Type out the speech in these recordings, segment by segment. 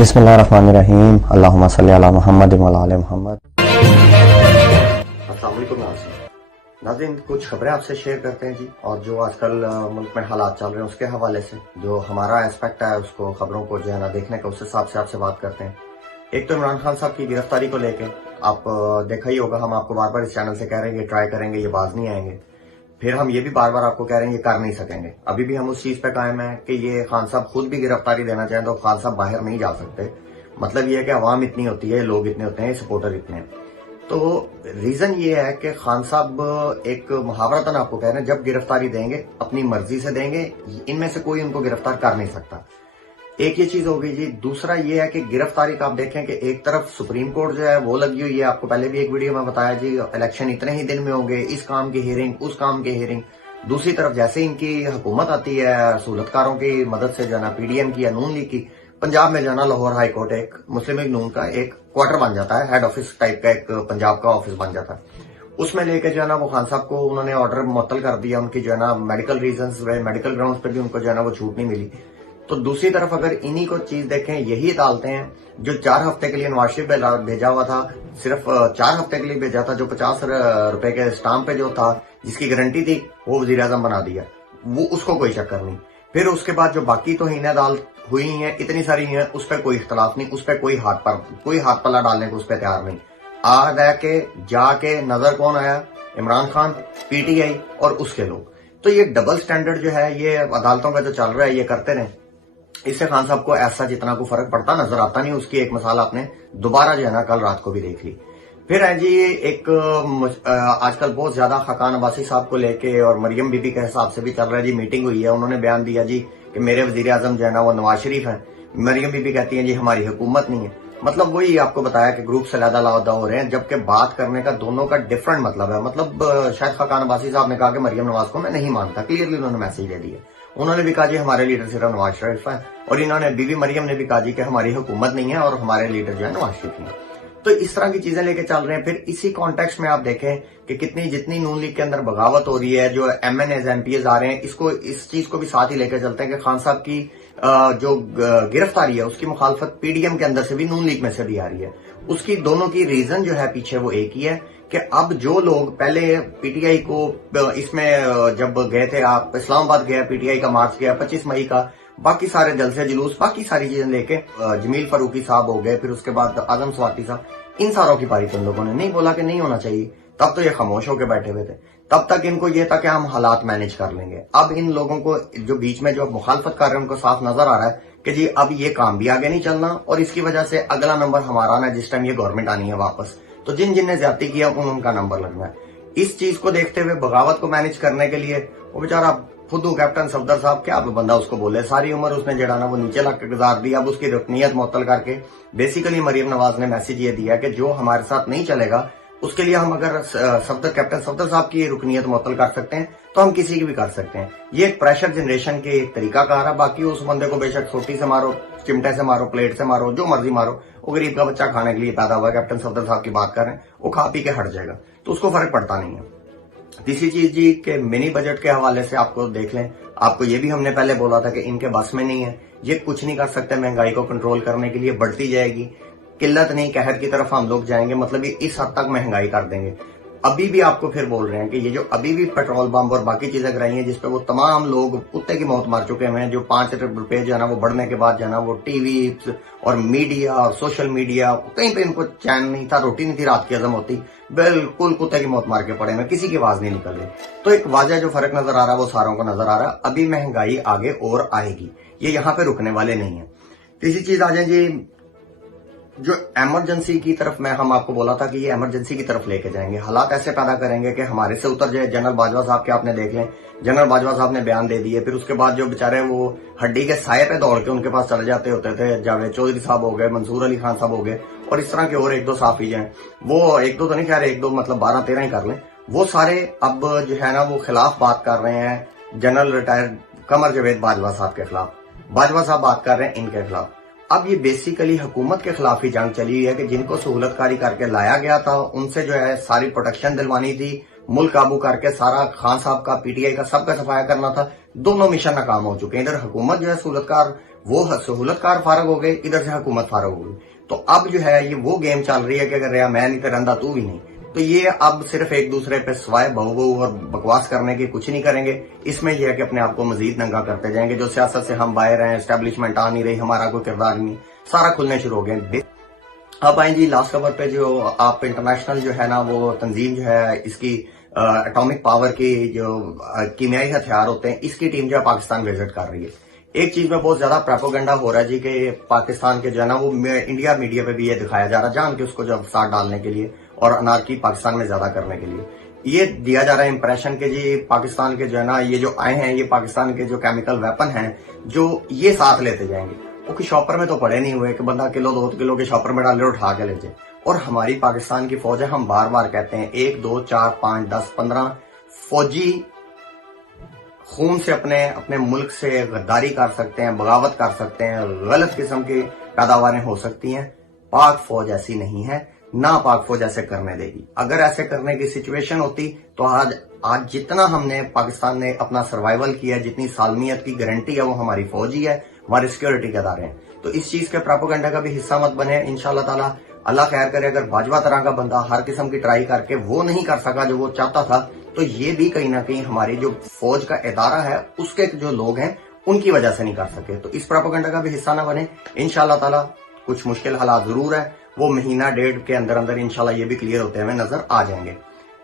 बिस्मिल्लाहिर्रहमानिर्रहीम अल्लाहुम्मा सल्ली अला मुहम्मद व अला आलि मुहम्मद। अस्सलाम वालेकुम नाज़रीन, कुछ खबरें आपसे शेयर करते हैं जी, और जो आजकल मुल्क में हालात चल रहे हैं उसके हवाले से जो हमारा एस्पेक्ट है उसको खबरों को जो है ना देखने का, उस हिसाब से आपसे बात करते हैं। एक तो इमरान खान साहब की गिरफ्तारी को लेके आप देखा ही होगा, हम आपको बार बार इस चैनल से कह रहे हैं कि ट्राई करेंगे, ये बाज नहीं आएंगे। फिर हम ये भी बार बार आपको कह रहे हैं ये कर नहीं सकेंगे। अभी भी हम उस चीज पे कायम है कि ये खान साहब खुद भी गिरफ्तारी देना चाहें तो खान साहब बाहर नहीं जा सकते। मतलब ये है कि अवाम इतनी होती है, लोग इतने होते हैं, सपोर्टर इतने हैं। तो रीजन ये है कि खान साहब एक मुहावरतन आपको कह रहे हैं, जब गिरफ्तारी देंगे अपनी मर्जी से देंगे, इनमें से कोई उनको गिरफ्तार कर नहीं सकता। एक ये चीज हो गई जी। दूसरा ये है कि गिरफ्तारी का आप देखें कि एक तरफ सुप्रीम कोर्ट जो है वो लगी हुई है, आपको पहले भी एक वीडियो में बताया जी, इलेक्शन इतने ही दिन में होंगे, इस काम की हियरिंग, उस काम की हियरिंग। दूसरी तरफ जैसे इनकी हुकूमत आती है सहूलतकारों की मदद से, जो है ना पीडीएम की या नून लीग की, पंजाब में जो है ना लाहौर हाई कोर्ट एक मुस्लिम लीग नून का एक क्वार्टर बन जाता है, हेड ऑफिस टाइप का एक पंजाब का ऑफिस बन जाता है। उसमें लेके जो है ना वो खान साहब को उन्होंने ऑर्डर मुअत्तल कर दिया। उनकी जो है ना मेडिकल रीजंस, मेडिकल ग्राउंड्स पर भी उनको जो है ना वो छूट नहीं मिली। तो दूसरी तरफ अगर इन्हीं को चीज देखें, यही अदालतें हैं जो 4 हफ्ते के लिए नवाज शरीफ भेजा हुआ था, सिर्फ 4 हफ्ते के लिए भेजा था, जो 50 रुपए के स्टाम्प पे जो था, जिसकी गारंटी थी, वो वजीर आजम बना दिया, वो उसको कोई चक्कर नहीं। फिर उसके बाद जो बाकी तो ही अदालत हुई हैं, इतनी सारी हैं, उस पर कोई इख्तलाफ नहीं, उस पर कोई हाथ पल्ला डालने को उस पर तैयार नहीं। आ के जाके नजर कौन आया? इमरान खान, पीटीआई और उसके लोग। तो ये डबल स्टैंडर्ड जो है ये अदालतों का जो चल रहा है, ये करते रहे। इससे खान साहब को ऐसा जितना को फर्क पड़ता नजर आता नहीं। उसकी एक मिसाल आपने दोबारा जो है ना कल रात को भी देख ली। फिर है जी एक आजकल बहुत ज्यादा खाकान अब्बासी साहब को लेके और मरियम बीबी के हिसाब से भी चल रहा है जी। मीटिंग हुई है, उन्होंने बयान दिया जी कि मेरे वजीर आजम जो है ना वो नवाज शरीफ है। मरियम बीबी कहती है जी हमारी हुकूमत नहीं है। मतलब वही आपको बताया कि ग्रुप से लहदा हो रहे हैं, जबकि बात करने का दोनों का डिफरेंट मतलब है। मतलब शायद खाकान अब्बासी साहब ने कहा कि मरियम नवाज को मैं नहीं मानता, क्लियरली उन्होंने मैसेज दे दिया। उन्होंने भी कहा जी हमारे लीडर सिर्फ नवाज शरीफ है, और इन्होंने बीबी मरियम ने भी कहा जी कि हमारी हुकूमत नहीं है और हमारे लीडर जो है नवाज शरीफ है। तो इस तरह की चीजें लेके चल रहे हैं। फिर इसी कॉन्टेक्स्ट में आप देखें कि जितनी नून लीग के अंदर बगावत हो रही है, जो एमएनएज एमपीएज आ रहे हैं, इस चीज को भी साथ ही लेकर चलते हैं कि खान साहब की जो गिरफ्तारी है उसकी मुखालफत पीडीएम के अंदर से भी, नून लीग में से भी आ रही है। उसकी दोनों की रीजन जो है पीछे वो एक ही है कि अब जो लोग पहले पीटीआई को इसमें जब गए थे, आप इस्लामाबाद गया, पीटीआई का मार्च गया 25 मई का, बाकी सारे जलसे जुलूस, बाकी सारी चीजें लेके जमील फरूकी साहब हो गए, फिर उसके बाद आजम स्वाति साहब, इन सारों की पारी तुम लोगों ने नहीं बोला कि नहीं होना चाहिए। तब तो ये खामोश होकर बैठे हुए थे। तब तक इनको ये था कि हम हालात मैनेज कर लेंगे। अब इन लोगों को जो बीच में जो मुखालफत कर रहे हैं उनको साफ नजर आ रहा है कि जी अब ये काम भी आगे नहीं चलना, और इसकी वजह से अगला नंबर हमारा आना जिस टाइम ये गवर्नमेंट आनी है वापस। तो जिन ने ज्यादती किया उनका नंबर लगना है। इस चीज को देखते हुए बगावत को मैनेज करने के लिए वो बेचारा खुद कैप्टन सफदर साहब, क्या बंदा उसको बोले, सारी उम्र उसने जड़ा ना वो नीचे लग के गुजार दी। अब उसकी रुकनीयत मुअत्तल करके बेसिकली मरियम नवाज ने मैसेज ये दिया कि जो हमारे साथ नहीं चलेगा उसके लिए हम अगर कैप्टन सफदर साहब की रुकनीयत मुअत्तल कर सकते हैं तो हम किसी की भी कर सकते हैं। ये एक प्रेशर जनरेशन के एक तरीका कार है। बाकी उस बंदे को बेशक सोटी से मारो, चिमटे से मारो, प्लेट से मारो, जो मर्जी मारो, वो गरीब का बच्चा खाने के लिए पैदा हुआ है, कैप्टन सफदर साहब की बात कर रहे हैं, वो खा पी के हट जाएगा, तो उसको फर्क पड़ता नहीं है। तीसरी चीज जी के मिनी बजट के हवाले से आपको देख लें, आपको ये भी हमने पहले बोला था कि इनके बस में नहीं है, ये कुछ नहीं कर सकते। महंगाई को कंट्रोल करने के लिए बढ़ती जाएगी, किल्लत नहीं कहर की तरफ हम लोग जाएंगे। मतलब ये इस हद तक महंगाई कर देंगे। अभी भी आपको फिर बोल रहे हैं कि ये जो अभी भी पेट्रोल बम और बाकी चीजें कराई हैं जिसपे वो तमाम लोग कुत्ते की मौत मार चुके हैं, जो 5 रुपए जो है ना वो बढ़ने के बाद जो है ना वो टीवी और मीडिया और सोशल मीडिया कहीं पे इनको चैन नहीं था, रोटी नहीं थी रात की हजम होती, बिल्कुल कुत्ते की मौत मार के पड़े हैं, किसी की आवाज नहीं निकल रही। तो एक वाजह जो फर्क नजर आ रहा है वो सारों को नजर आ रहा है। अभी महंगाई आगे और आएगी, ये यहाँ पे रुकने वाले नहीं है। तीसरी चीज आ जाए जी, जो इमरजेंसी की तरफ मैं हम आपको बोला था कि ये इमरजेंसी की तरफ लेके जाएंगे, हालात ऐसे पैदा करेंगे कि हमारे से उतर जाए। जनरल बाजवा साहब के आपने देख लें, जनरल बाजवा साहब ने बयान दे दिए, फिर उसके बाद जो बेचारे वो हड्डी के साये पे दौड़ के उनके पास चले जाते होते थे, जावेद चौधरी साहब हो गए, मंसूर अली खान साहब हो गए, और इस तरह के और 1-2 साफी हैं, वो 1-2 तो नहीं कह रहे, 1-2 मतलब 12-13 ही कर लें, वो सारे अब जो है ना वो खिलाफ बात कर रहे हैं जनरल रिटायर्ड कमर जावेद बाजवा साहब के खिलाफ। बाजवा साहब बात कर रहे हैं इनके खिलाफ। अब ये बेसिकली हुकूमत के खिलाफ ही जंग चली हुई है कि जिनको सहूलतकारी करके लाया गया था उनसे जो है सारी प्रोटेक्शन दिलवानी थी, मुल्क काबू करके सारा खान साहब का, पीटीआई का, सबका सफाया करना था, दोनों मिशन नाकाम हो चुके हैं। इधर हुकूमत जो है सहूलतकार, वो सहूलतकार फारग हो गए, इधर से हुकूमत फारग हो गई। तो अब जो है ये वो गेम चल रही है कि अगर मैं नहीं तो रंदा तू भी नहीं। तो ये अब सिर्फ एक दूसरे पे सवाए बहु और बकवास करने की कुछ नहीं करेंगे। इसमें यह है कि अपने आप को मजीद नंगा करते जाएंगे। जो सियासत से हम बाहर हैं, एस्टेब्लिशमेंट आ नहीं रही, हमारा कोई किरदार नहीं, सारा खुलने शुरू हो गए। अब आए जी लास्ट खबर पे। जो आप इंटरनेशनल जो है ना वो तंजीम जो है इसकी एटॉमिक पावर की जो कीमियाई हथियार होते हैं, इसकी टीम जो है पाकिस्तान विजिट कर रही है। एक चीज में बहुत ज्यादा प्रोपेगेंडा हो रहा है जी कि पाकिस्तान के जो है ना वो इंडिया मीडिया पे भी ये दिखाया जा रहा है, जान के उसको जब साथ डालने के लिए और अनारकी पाकिस्तान में ज्यादा करने के लिए ये दिया जा रहा है इंप्रेशन के जी पाकिस्तान के जो है ना ये जो आए हैं ये पाकिस्तान के जो केमिकल वेपन हैं जो ये साथ लेते जाएंगे। वो शॉपर में तो पड़े नहीं हुए कि बंदा किलो 2 किलो के शॉपर में डाले उठा के ले जाए। और हमारी पाकिस्तान की फौज है, हम बार बार कहते हैं 1 2 4 5 10 15 फौजी खून से अपने मुल्क से गद्दारी कर सकते हैं, बगावत कर सकते हैं, गलत किस्म की पैदावारें हो सकती हैं। पाक फौज ऐसी नहीं है, ना पाक फौज ऐसे करने देगी। अगर ऐसे करने की सिचुएशन होती तो आज जितना हमने पाकिस्तान ने अपना सर्वाइवल किया, जितनी सालमियत की गारंटी है वो हमारी फौज ही है, हमारे सिक्योरिटी के अदारे हैं। तो इस चीज के प्रोपेगेंडा का भी हिस्सा मत बने। इंशाल्लाह ताला अल्लाह खैर करे। अगर बाजवा तरह का बंदा हर किस्म की ट्राई करके वो नहीं कर सका जो वो चाहता था, तो ये भी कहीं ना कहीं हमारी जो फौज का इदारा है उसके जो लोग हैं उनकी वजह से नहीं कर सके। तो इस प्रोपेगेंडा का भी हिस्सा ना बने। इंशाल्लाह ताला कुछ मुश्किल हालात जरूर है, वो महीना डेढ़ के अंदर अंदर इंशाल्लाह ये भी क्लियर होते हुए नजर आ जाएंगे।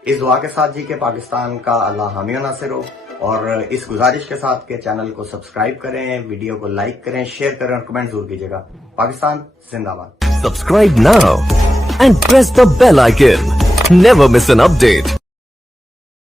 इस दुआ के साथ जी के पाकिस्तान का अल्लाह हामी व नासिर हो, और इस गुजारिश के साथ के चैनल को सब्सक्राइब करें, वीडियो को लाइक करें, शेयर करें और कमेंट जरूर कीजिएगा। पाकिस्तान जिंदाबाद। Subscribe now and press the bell icon. Never miss an update.